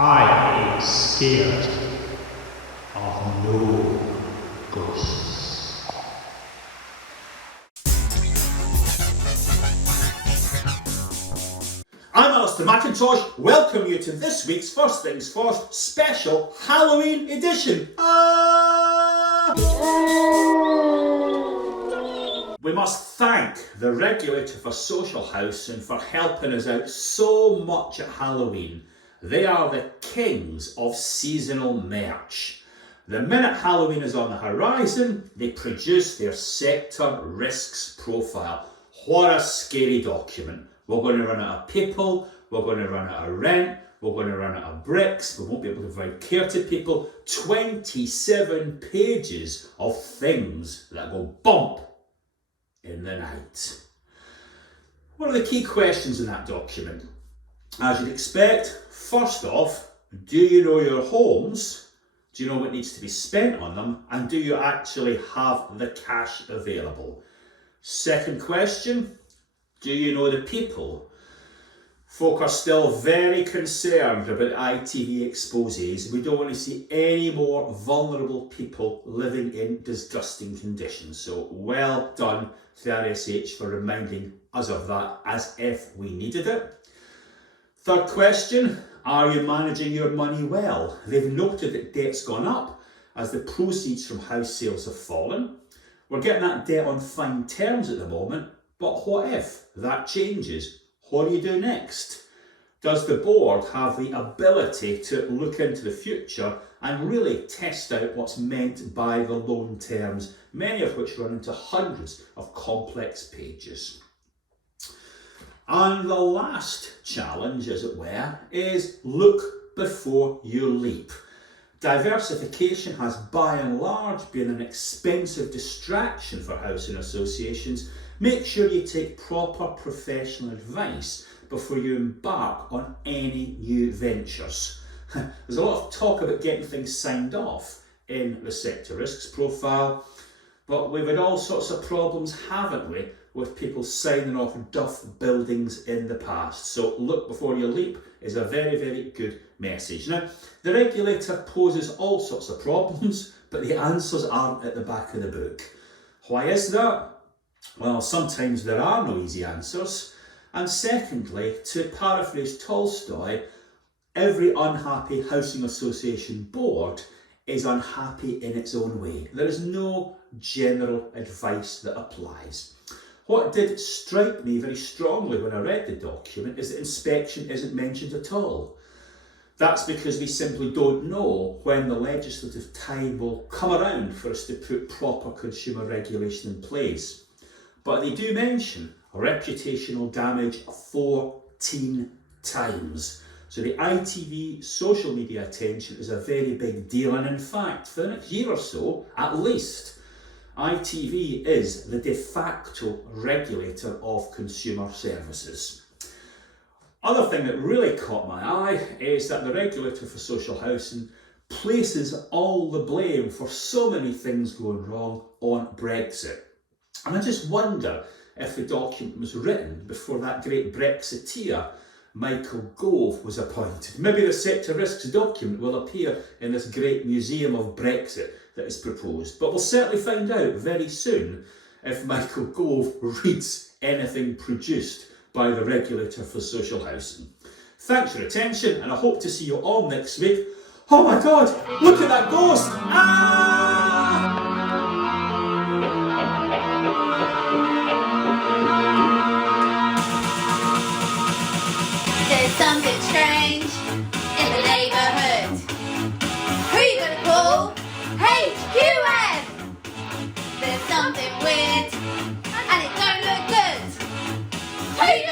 I ain't scared of no ghosts. I'm Alistair McIntosh. Welcome you to this week's First Things First special Halloween edition. We must thank the regulator for social housing for helping us out so much at Halloween. They are the kings of seasonal merch. The minute Halloween is on the horizon, they produce their sector risks profile. What a scary document. We're going to run out of people, we're going to run out of rent, we're going to run out of bricks, we won't be able to provide care to people. 27 pages of things that go bump in the night. What are the key questions in that document? As you'd expect, first off, do you know your homes? Do you know what needs to be spent on them? And do you actually have the cash available? Second question, do you know the people? Folk are still very concerned about ITV exposés. We don't want to see any more vulnerable people living in disgusting conditions. So well done to RSH for reminding us of that as if we needed it. Third question, are you managing your money well? They've noted that debt's gone up as the proceeds from house sales have fallen. We're getting that debt on fine terms at the moment, but what if that changes? What do you do next? Does the board have the ability to look into the future and really test out what's meant by the loan terms, many of which run into hundreds of complex pages? And the last challenge, as it were, is look before you leap. Diversification has by and large been an expensive distraction for housing associations. Make sure you take proper professional advice before you embark on any new ventures. There's a lot of talk about getting things signed off in the sector risks profile, but we've had all sorts of problems, haven't we, with people signing off duff buildings in the past. So look before you leap is a very, very good message. Now, the regulator poses all sorts of problems, but the answers aren't at the back of the book. Why is that? Well, sometimes there are no easy answers. And secondly, to paraphrase Tolstoy, every unhappy housing association board is unhappy in its own way. There is no general advice that applies. What did strike me very strongly when I read the document is that inspection isn't mentioned at all. That's because we simply don't know when the legislative time will come around for us to put proper consumer regulation in place. But they do mention reputational damage 14 times. So the ITV social media attention is a very big deal, and in fact, for the next year or so, at least, ITV is the de facto regulator of consumer services. Other thing that really caught my eye is that the regulator for social housing places all the blame for so many things going wrong on Brexit. And I just wonder if the document was written before that great Brexiteer Michael Gove was appointed. Maybe the sector risks document will appear in this great museum of Brexit that is proposed. But we'll certainly find out very soon if Michael Gove reads anything produced by the regulator for social housing. Thanks for your attention, and I hope to see you all next week. Oh my God, look at that ghost! Ah! There's something strange in the neighbourhood. Who you gonna call? HQM! There's something weird and it don't look good. Who you